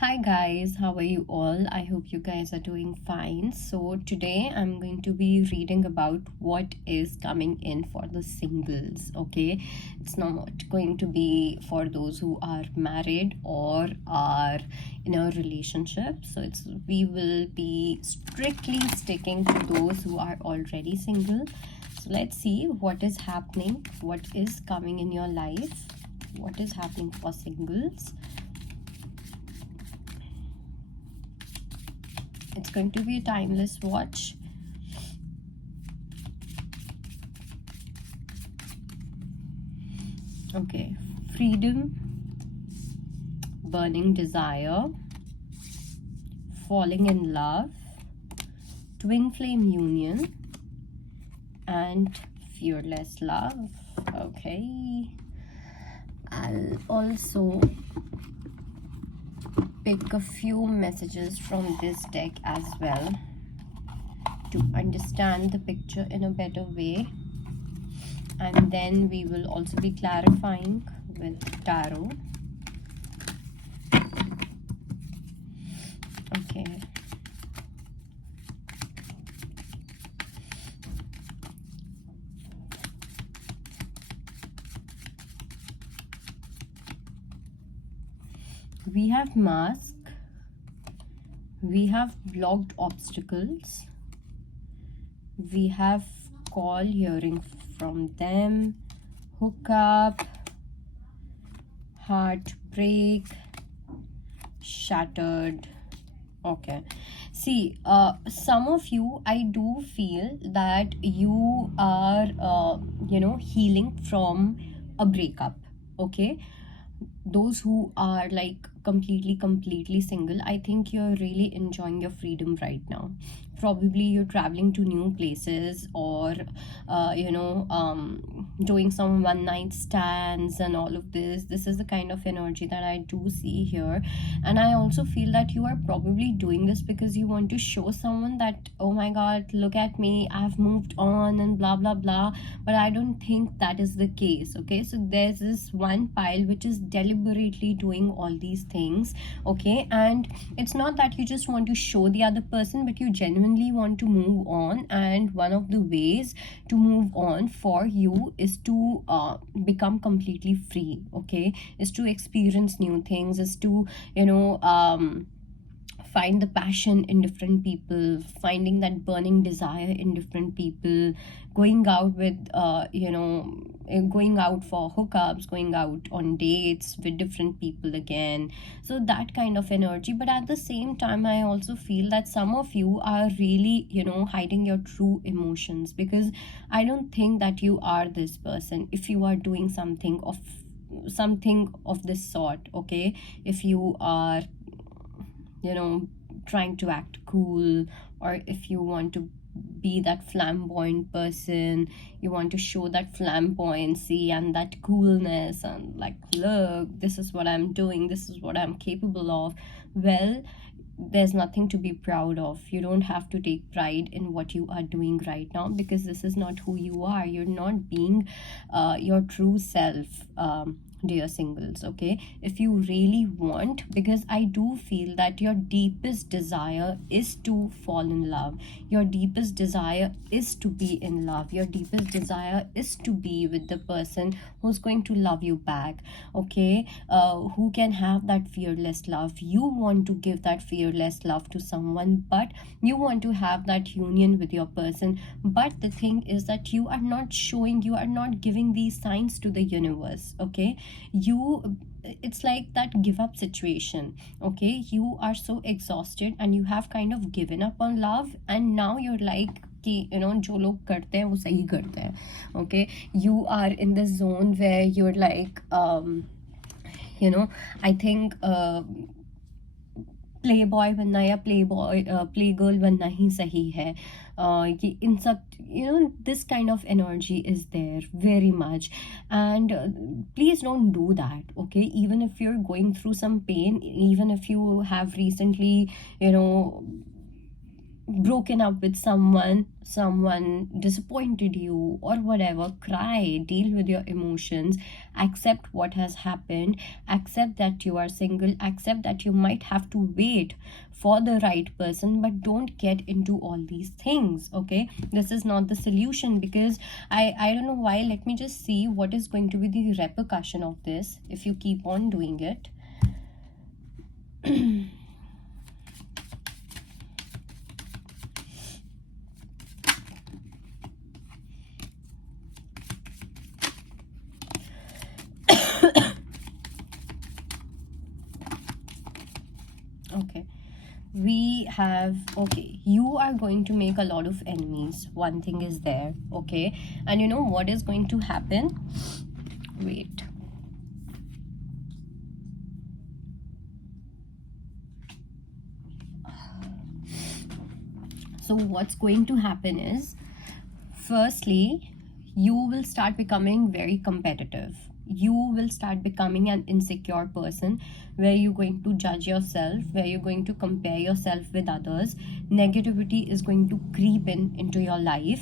Hi guys, how are you all? I hope you guys are doing fine. So today I'm going to be reading about what is coming in for the singles, okay? It's not going to be for those who are married or are in a relationship. So we will be strictly sticking to those who are already single. So let's see what is happening, what is coming in your life, what is happening for singles. It's going to be a timeless watch. Okay, freedom, burning desire, falling in love, twin flame union, and fearless love. Okay, I'll also pick a few messages from this deck as well to understand the picture in a better way, and then we will also be clarifying with tarot. Okay, we have mask, we have blocked obstacles, we have call hearing from them, hookup, heartbreak, shattered. Okay, see, some of you, I do feel that you are healing from a breakup. Okay, those who are like completely single, I think you're really enjoying your freedom right now. Probably you're traveling to new places, or doing some one night stands and all of this is the kind of energy that I do see here. And I also feel that you are probably doing this because you want to show someone that, oh my god, look at me, I've moved on and blah blah blah. But I don't think that is the case. Okay, so there's this one pile which is deliberately doing all these things. Okay, and it's not that you just want to show the other person, but you genuinely want to move on. And one of the ways to move on for you is to become completely free. Okay, is to experience new things, is to find the passion in different people, finding that burning desire in different people, going out with going out for hookups, going out on dates with different people again. So that kind of energy. But at the same time, I also feel that some of you are really hiding your true emotions, because I don't think that you are this person if you are doing something of this sort. Okay, if you are trying to act cool, or if you want to be that flamboyant person, you want to show that flamboyancy and that coolness, and like, look, this is what I'm doing, this is what I'm capable of. Well, there's nothing to be proud of. You don't have to take pride in what you are doing right now, because this is not who you are. You're not being your true self, dear singles. Okay, if you really want, because I do feel that your deepest desire is to fall in love, your deepest desire is to be in love, your deepest desire is to be with the person who's going to love you back. Okay, who can have that fearless love. You want to give that fearless love to someone, but you want to have that union with your person. But the thing is that you are not showing, you are not giving these signs to the universe. Okay, it's like that give up situation. Okay, you are so exhausted and you have kind of given up on love, and now you're like कि जो लोग करते हैं वो सही करते हैं. Okay, you are in the zone where you're like I think play boy बनना या प्ले गर्ल बनना ही सही है. कि इन सब this kind of energy is there very much. And please don't do that. Okay, even if you're going through some pain, even if you have recently broken up with someone disappointed you or whatever, cry, deal with your emotions, accept what has happened, accept that you are single, accept that you might have to wait for the right person, but don't get into all these things. Okay, this is not the solution, because I don't know why. Let me just see what is going to be the repercussion of this if you keep on doing it. Okay, we have, okay, you are going to make a lot of enemies, one thing is there. Okay, and you know what is going to happen? Wait. So what's going to happen is, firstly, you will start becoming very competitive. You will start becoming an insecure person, where you're going to judge yourself, where you're going to compare yourself with others. Negativity is going to creep into your life.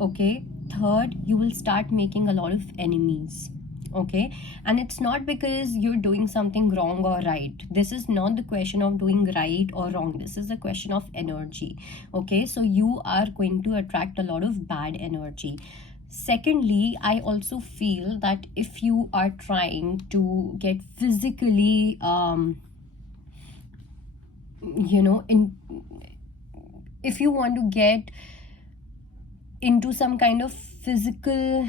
Okay, third, you will start making a lot of enemies. Okay, and it's not because you're doing something wrong or right. This is not the question of doing right or wrong, this is the question of energy. Okay, so you are going to attract a lot of bad energy. Secondly, I also feel that if you are trying to get physically in, if you want to get into some kind of physical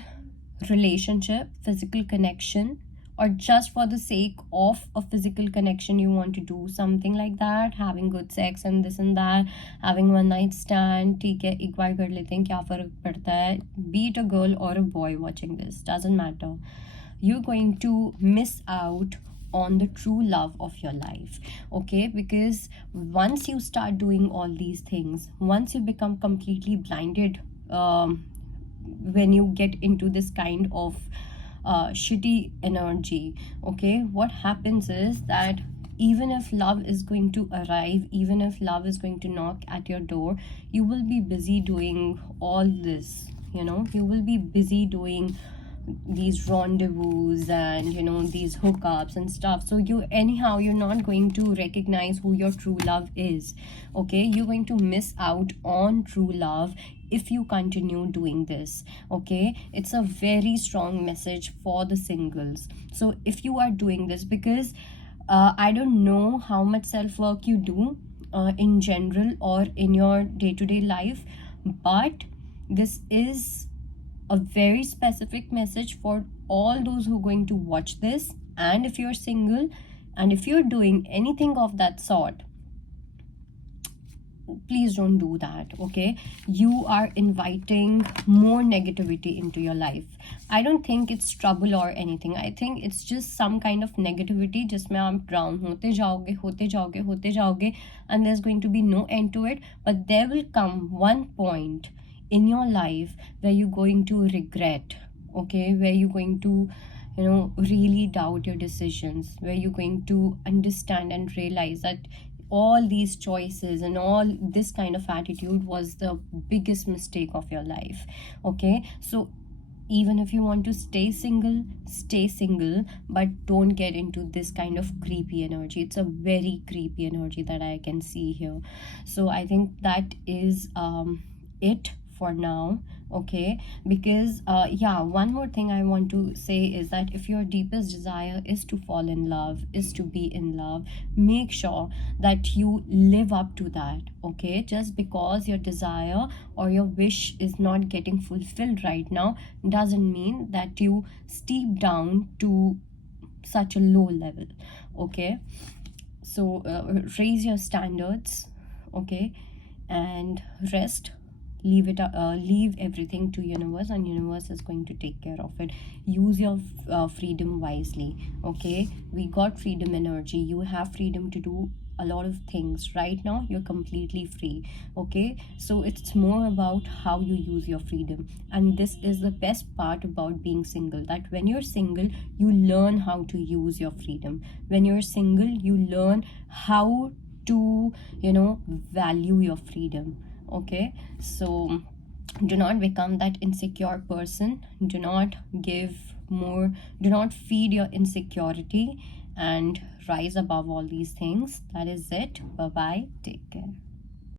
relationship, physical connection, or just for the sake of a physical connection, you want to do something like that, having good sex and this and that, having one night stand, ठीक है एक बार कर लेते हैं, क्या फर्क पड़ता है, be it a girl or a boy watching this, doesn't matter. You're going to miss out on the true love of your life. Okay, because once you start doing all these things, once you become completely blinded, when you get into this kind of shitty energy, okay, what happens is that even if love is going to arrive, even if love is going to knock at your door, you will be busy doing all this. You will be busy doing these rendezvous and these hookups and stuff. So you're not going to recognize who your true love is. Okay, you're going to miss out on true love if you continue doing this. Okay, it's a very strong message for the singles. So if you are doing this, because I don't know how much self-work you do in general or in your day-to-day life, but this is a very specific message for all those who are going to watch this. And if you're single and if you're doing anything of that sort, please don't do that. Okay, you are inviting more negativity into your life. I don't think it's trouble or anything. I think it's just some kind of negativity जिसमें आप drown होते जाओगे and there's going to be no end to it. But there will come one point in your life where you're going to regret. Okay, where you're going to really doubt your decisions, where you're going to understand and realize that all these choices and all this kind of attitude was the biggest mistake of your life. Okay, so even if you want to stay single, but don't get into this kind of creepy energy. It's a very creepy energy that I can see here. So I think that is it for now. Okay, because one more thing I want to say is that if your deepest desire is to fall in love, is to be in love, make sure that you live up to that. Okay, just because your desire or your wish is not getting fulfilled right now doesn't mean that you steep down to such a low level. Okay, so raise your standards. Okay, and rest, leave everything to universe, and universe is going to take care of it. Use your freedom wisely. Okay, we got freedom energy. You have freedom to do a lot of things right now. You're completely free. Okay, so it's more about how you use your freedom, and this is the best part about being single, that when you're single you learn how to use your freedom. When you're single you learn how to, you know, value your freedom. Okay, so do not become that insecure person. Do not give more, do not feed your insecurity, and rise above all these things. That is it. Bye bye, take care.